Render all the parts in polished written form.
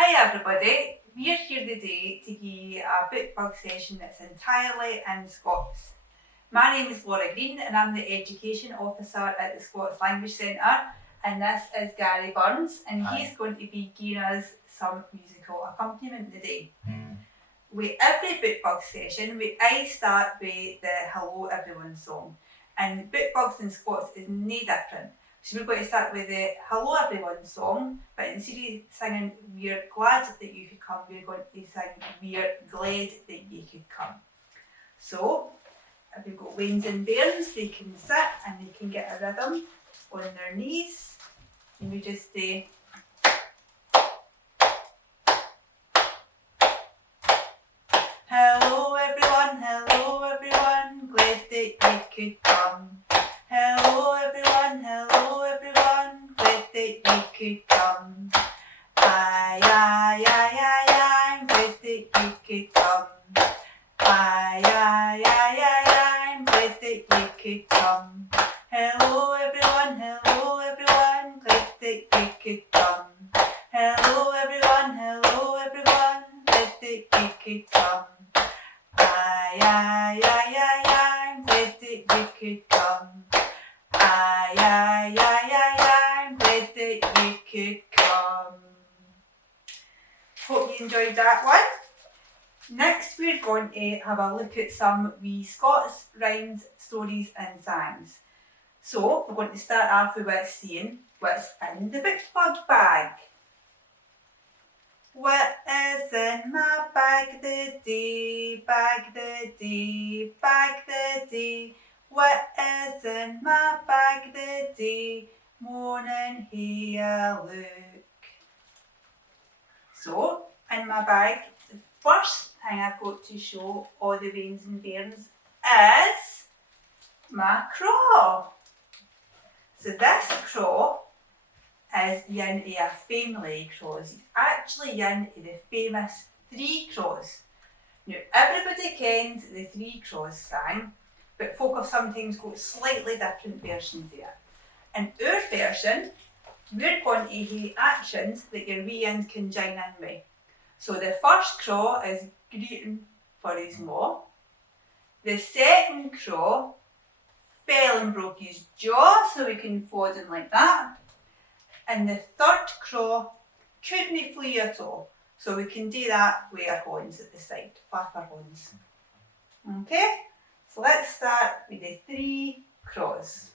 Hi everybody, we're here today to give you a Bookbug session that's entirely in Scots. My name is Laura Green and I'm the Education Officer at the Scots Language Centre, and this is Gary Burns, and he's going to be giving us some musical accompaniment today. With every Bookbug session, I start with the Hello Everyone song, and Bookbugs in Scots is no different. So we're going to start with the Hello Everyone song, but instead of singing We're glad that you could come, we're going to sing We're glad that you could come. So if we've got Wains and Bairns, they can sit and they can get a rhythm on their knees. And we just say hello everyone, glad that you could come. Hello everyone, glad that you could come. Aye, aye, aye, aye, I'm glad that you could come. Aye, aye, aye, aye, I'm glad that you could come. Hello everyone, glad that you could come. Hello everyone, glad that you could come. Aye, aye, aye, aye, I'm glad that you could come. Aye, aye, aye, aye, I'm glad that you could come. Hope you enjoyed that one. Next we're going to have a look at some wee Scots rhymes, stories and songs. So we're going to start off with seeing what's in the Bookbug bag. What is in my bag the day, bag the day, bag the day? What is in my bag the day? Morning, here look. So, in my bag, the first thing I've got to show all the Wains and Bairns is my craw. So this craw is one of a family of craws. It's actually one of the famous three craws. Now everybody kens the three craws sang, but folk have sometimes got slightly different versions of it. In our version, we're going to have actions that your wee ends can join in with. So the first craw is greeting for his maw. The second craw fell and broke his jaw, so we can fall in like that. And the third craw couldn't flee at all, so we can do that with our horns at the side, flap our horns. Okay, so let's start with the three craws.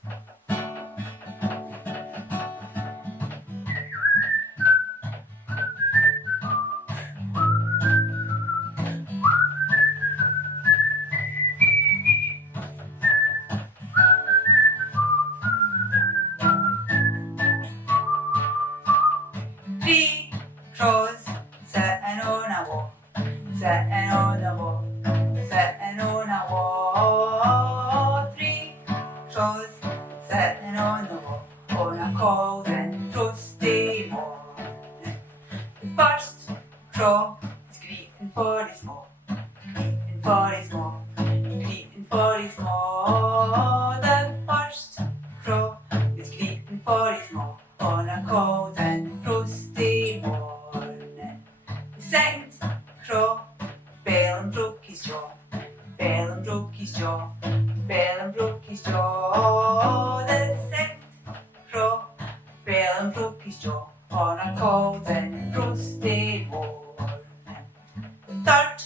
Three crows sitting on a wall, sitting on a wall, sitting on a wall. Three crows sitting on the wall on a cold and frosty morning. The first crow is greeting for his maw, greeting for his maw, greeting for his maw. The first crow is greeting for his maw on a cold and frosty morning. The second crow fell and broke his jaw, fell and broke his jaw, fell and broke his jaw. The second crow fell and broke his jaw on a cold and frosty morning. The third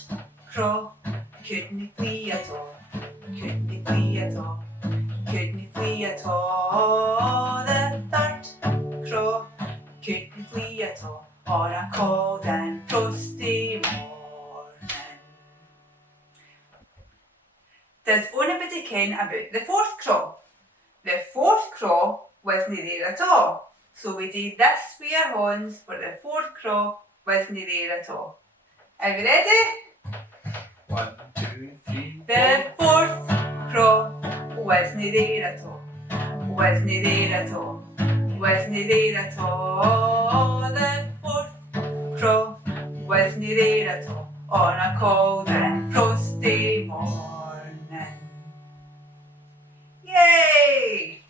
crow couldn't flee at all, couldn't flee at all, couldn't flee at all. The third crow couldn't flee at all on a cold and frosty morning. Does anybody ken about the fourth crow? The fourth crow wasn't there at all. So we did this with our horns for the fourth crow wasn't there at all. Are we ready? 1, 2, 3, 4. The fourth crow wasn't there at all. Wasn't there at all. Wasn't there at all. The fourth crow wasn't there at all on a cold and frosty morning. Yay!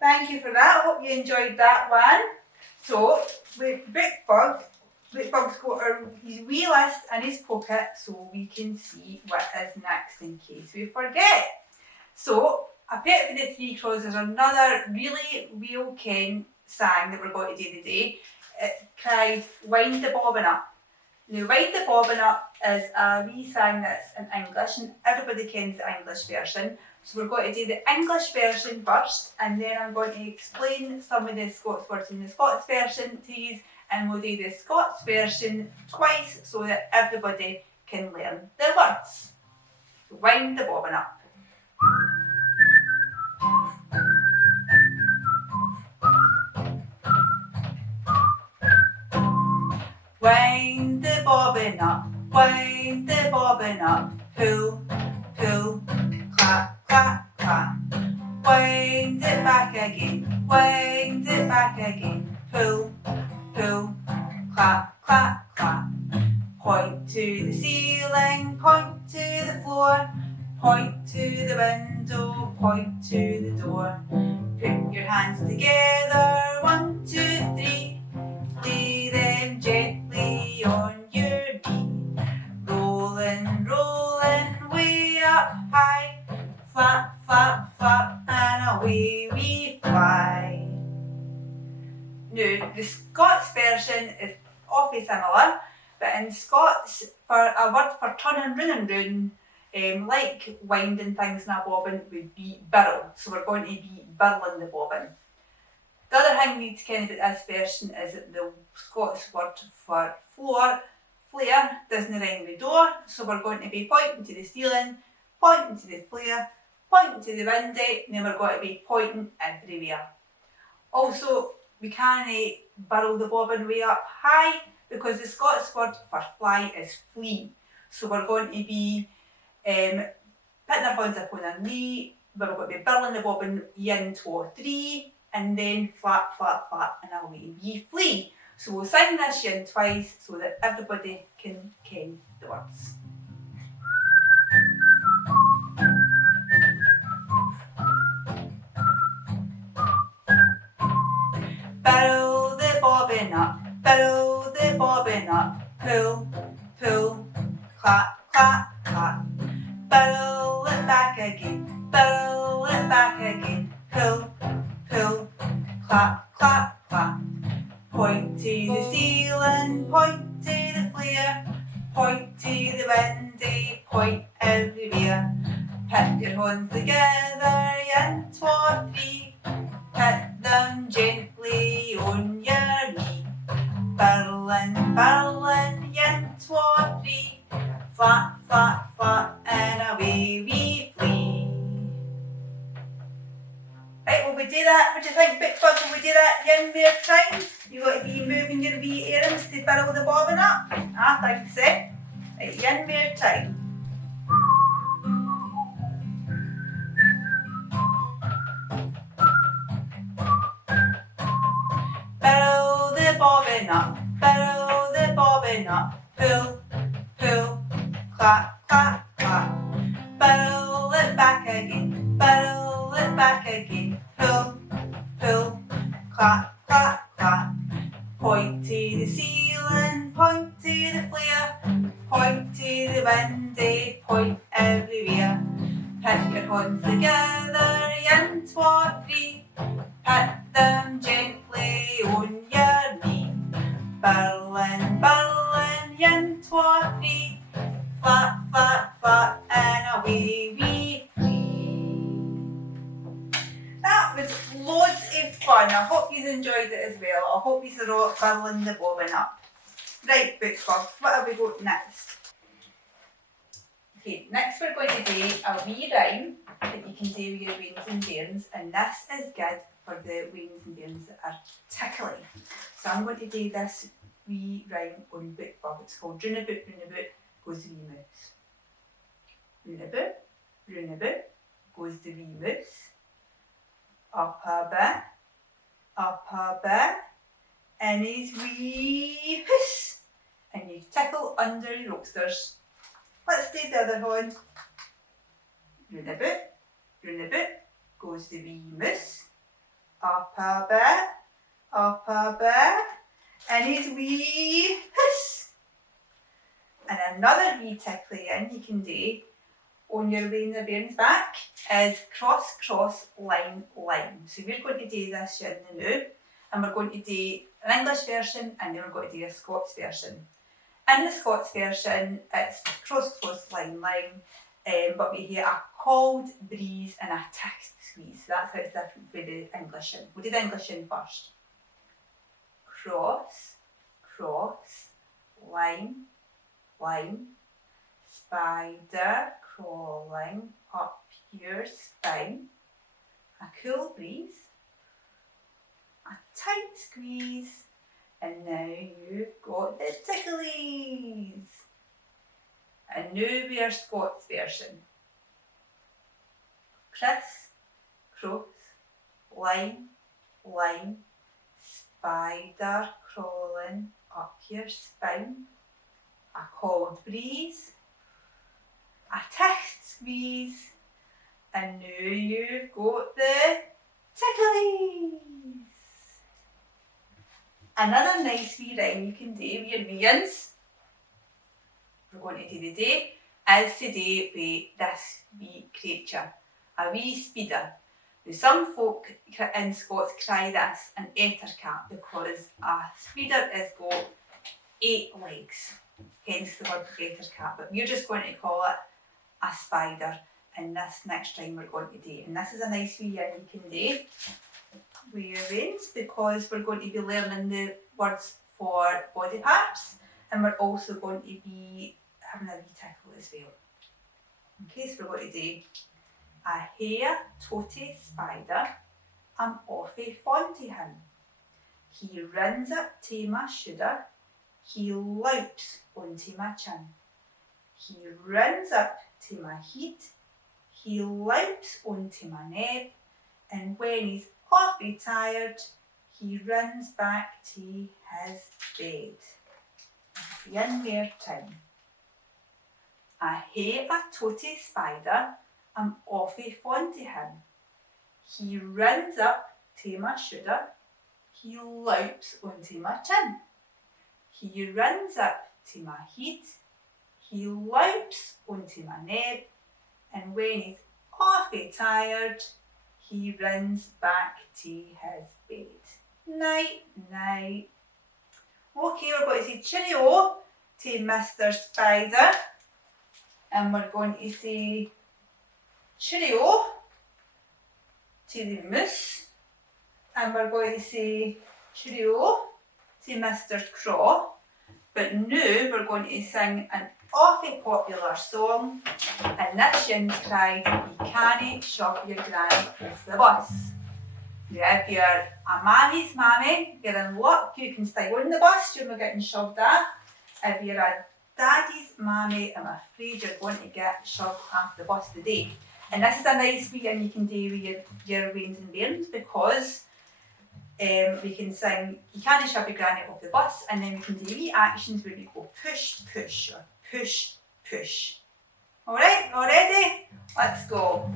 Thank you for that. I hope you enjoyed that one. So, with Bookbug, Bookbug's got his wee list in his pocket so we can see what is next in case we forget. So, a pet for the three crows is another really well-ken song that we're going to do today. It's called Wind the Bobbin Up. Now, Wind the Bobbin Up is a wee song that's in English and everybody kens the English version. So we're going to do the English version first and then I'm going to explain some of the Scots words in the Scots version to you and we'll do the Scots version twice so that everybody can learn the words. So wind the bobbin up. Wind the bobbin up, wind the bobbin up, pull, pull, clap, clap, clap. Wind it back again, wind it back again, pull, pull, clap, clap, clap. Point to the ceiling, point to the floor, point to the window, point to the door. Put your hands together, 1, 2, 3. Lay them gently on your knee. Rolling, rolling, way up high. Flap, flap, flap, and away we fly. Now, the Scots version is awfully similar, but in Scots, for a word for turning round and round, like winding things in a bobbin, would be birl. So we're going to be birling the bobbin. The other thing we need to ken about this version is that the Scots word for floor, flare, doesn't ring the door, so we're going to be pointing to the ceiling, pointing to the flare, pointing to the window, and then we're going to be pointing everywhere. Also, we can't birl the bobbin way up high because the Scots word for fly is flee. So we're going to be putting our hands up on our knee, we're going to be birling the bobbin 1, 2, 3, and then flap, flap, flap, and away we flee. So we'll sing this yin twice so that everybody can ken the words. Birl the bobbin up, birl the bobbin up, pull, pull, clap, clap, clap. Birl it back again, birl it back again, pull, pull, clap, clap, clap. Point to the ceiling, point to the flare, point to the window, point everywhere. Put your hands together, 1, 2, 3. Put them gently on your knee. Birling, birling, 1, 2, 3. Flap, flap, flap, and away we flee. Right, will we do that? What do you think, Bookbug? Will we do that one more time? You got to be moving your wee arms to birl the bobbin up? I think so. Right, one more time. Birl the bobbin up, birl the bobbin up, pull, pull, clap, clap, clap. Birl it back again, birl it back again, pull, pull, clap, clap, clap. Point to the ceiling, point to the flare, point to the window, point everywhere. Put your hands together, 1, 2, 3. Put them gently on your knee. Birling, birling, 1, 2, 3. Flap, flap, flap, and away we flee. That was loads of fun. I hope you enjoyed it as well. I hope you're all birling the bobbin up. Right, Bookbug, what have we got next? Okay, next we're going to do a wee rhyme that you can do with your wings and bairns, and this is good for the wings and bairns that are tickly. So I'm going to do this wee rhyme on Bookbug. It's called Runabout, Runabout, goes the wee mouse. Runabout, Runabout, goes the wee mouse. Up a bit, and his wee hoose. And you tickle under your roasters. Let's do the other one. Runabout, Runabout, goes the wee moose. Up a bit, and his wee hoose. Another wee tickly in you can do on your way in the bairn's back is cross, cross, line, line. So we're going to do this in the now, and we're going to do an English version and then we're going to do a Scots version. In the Scots version, it's cross, cross, line, line, but we hear a cold breeze and a tight squeeze. So that's how it's different with the English in. We'll do the English in first. Cross, cross, line, line, spider crawling up your spine, a cool breeze, a tight squeeze, and now you've got the ticklies. And now we are Scots version. Criss, cross, line, line, spider crawling up your spine, a cold breeze, a tight squeeze, and now you've got the ticklies. Another nice wee rhyme you can do with your weans, we're going to do today, is to do with this wee creature, a wee speeder. Now some folk in Scots cry this an ettercap because a speeder has got 8 legs, hence the word ettercap, but we're just going to call it a spider in this next rhyme we're going to do. And this is a nice wee yin you can do with your veins because we're going to be learning the words for body parts and we're also going to be having a wee tickle as well. Okay, so we're going to do a hair totty spider, I'm awfully fond of him. He runs up to my shoulder, he loups onto my chin. He runs up to my head, he loups onto my neck, and when he's awfully tired, he runs back to his bed. One more time. I hate a totty spider, I'm awfully fond of him. He runs up to my shoulder, he loups onto my chin. He runs up to my head, he loups onto my neck, and when he's awfully tired, he runs back to his bed. Night, night. Okay, we're going to say cheerio to Mr. Spider, and we're going to say cheerio to the moose, and we're going to say cheerio to Mr. Crow. But now we're going to sing an awfully popular song, and this yin's cried, You Can't Shove Your Granny Off the Bus. Now if you're a mammy's mammy, you're in luck, you can stay on the bus, you're not getting shoved off. If you're a daddy's mammy, I'm afraid you're going to get shoved off the bus today. And this is a nice wee thing you can do with your wains and bairns because we can sing You Can't Shove Your Granny Off the Bus, and then we can do wee actions where we go push, push, or push, push. Alright, all ready? Let's go.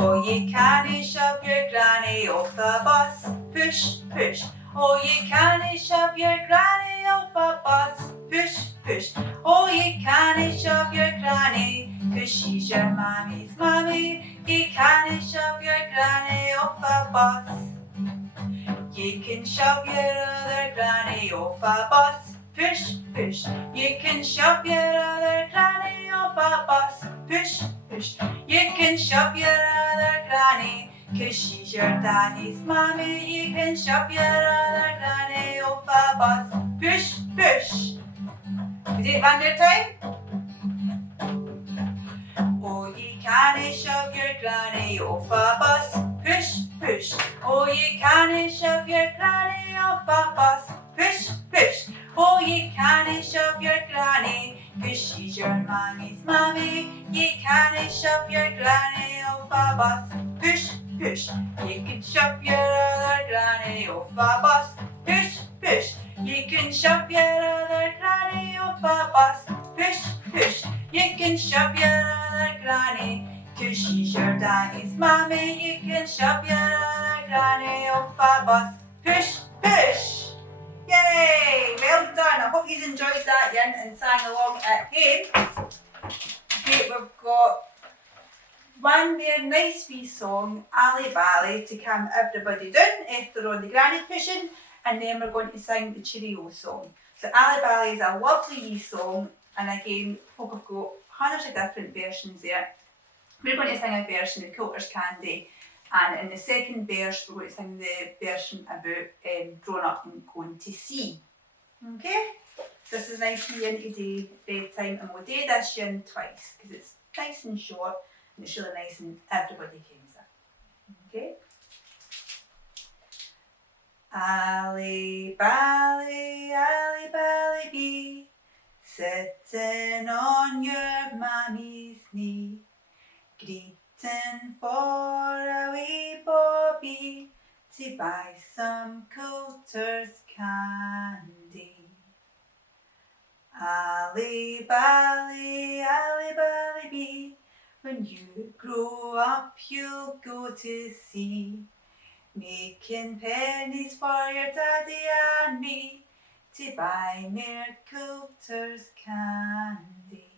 Oh, you can't shove your granny off the bus, push, push. Oh, you can't shove your granny off a bus, push, push. Oh, you can't shove your granny, 'cause she's your mammy's mammy. You can't shove your granny off a bus. You can shove your other granny off a bus, push, push. You can shove your other granny off a bus, push, push. You can shove your other granny, 'cause she's your daddy's mammy. You can shove your other granny off a bus, push, push. We do it one more time. Oh, you can't shove your granny off a bus, push, push. Oh, you can't shove your granny off a bus, push, push. Oh, you can't shove your granny, 'cause she's your mammy's mammy. You can't shove your granny off a bus, push, push. You can shove your other granny off a bus, push, push. shove your other granny off a bus. Push, push, you can shove your other granny, 'cause she's your daddy's mommy. You can shove your other granny off a bus. Push, push. Yay! Well done. I hope you enjoyed that yin and sang along at home. Okay, we've got one more nice wee song, Ally Bally, to calm everybody down after on the granny cushion, and then we're going to sing the Cheerio song. So Ally Bally is a lovely wee song, and again, folk have got hundreds of different versions there. We're going to sing a version of Coulter's Candy, and in the second verse we're going to sing the version about growing up and going to sea. Okay? This is nice wee yin today, bedtime, and we'll do this yin twice, because it's nice and short, and it's really nice and everybody comes in. Okay? Ally bally bee, sitting on your mammy's knee, greeting for a wee bobby to buy some Coulter's candy. Ally bally bee, when you grow up you'll go to sea, making pennies for your daddy and me to buy more Coulter's candy.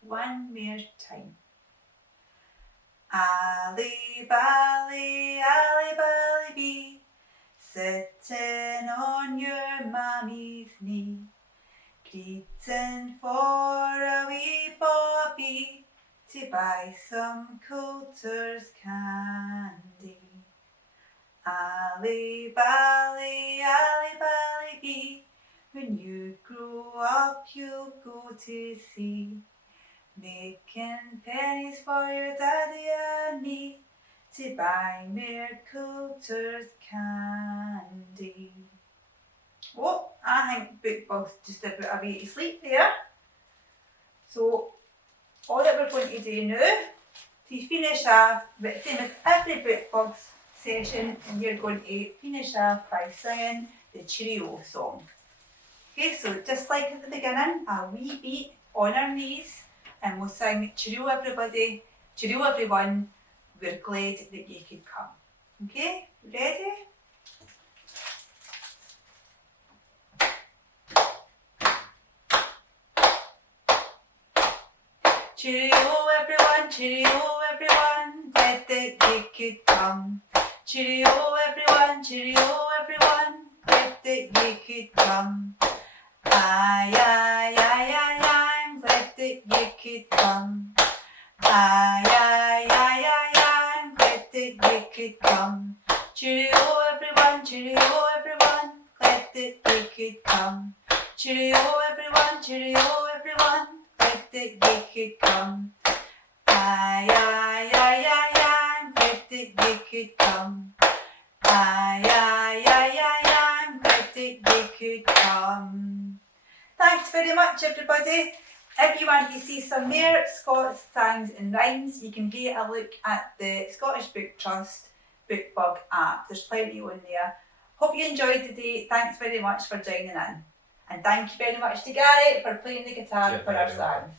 One more time. Ally bally bee, sitting on your mammy's knee, greeting for a wee bobby to buy some Coulter's candy. Ally bally bee, when you grow up you'll go to sea, making pennies for your daddy and me to buy more Coulter's candy. Oh, I think Bookbug's just about a wee to sleep there. So all that we're going to do now, to finish off, but same as every Bookbug's session, we're going to finish off by singing the Cheerio song. Okay, so just like at the beginning, a wee beat on our knees, and we'll sing Cheerio everybody, Cheerio everyone, we're glad that you could come. Okay, ready? Cheerio everyone, glad that you could come. Cheerio everyone, glad that you could come. Aye, aye, aye, aye, aye, I'm glad that you could come. Aye, aye, aye, aye, aye, I'm glad that you could come. Cheerio everyone, glad that you could come. Cheerio everyone, glad that you could come. Aye, aye, aye, aye, aye, I'm glad that you could come. Aye, aye, aye, aye, aye, I'm glad that you could come. Thanks very much everybody. If you want to see some more Scots songs and rhymes, you can get a look at the Scottish Book Trust Bookbug app. There's plenty on there. Hope you enjoyed today. Thanks very much for joining in. And thank you very much to Gary for playing the guitar for our songs.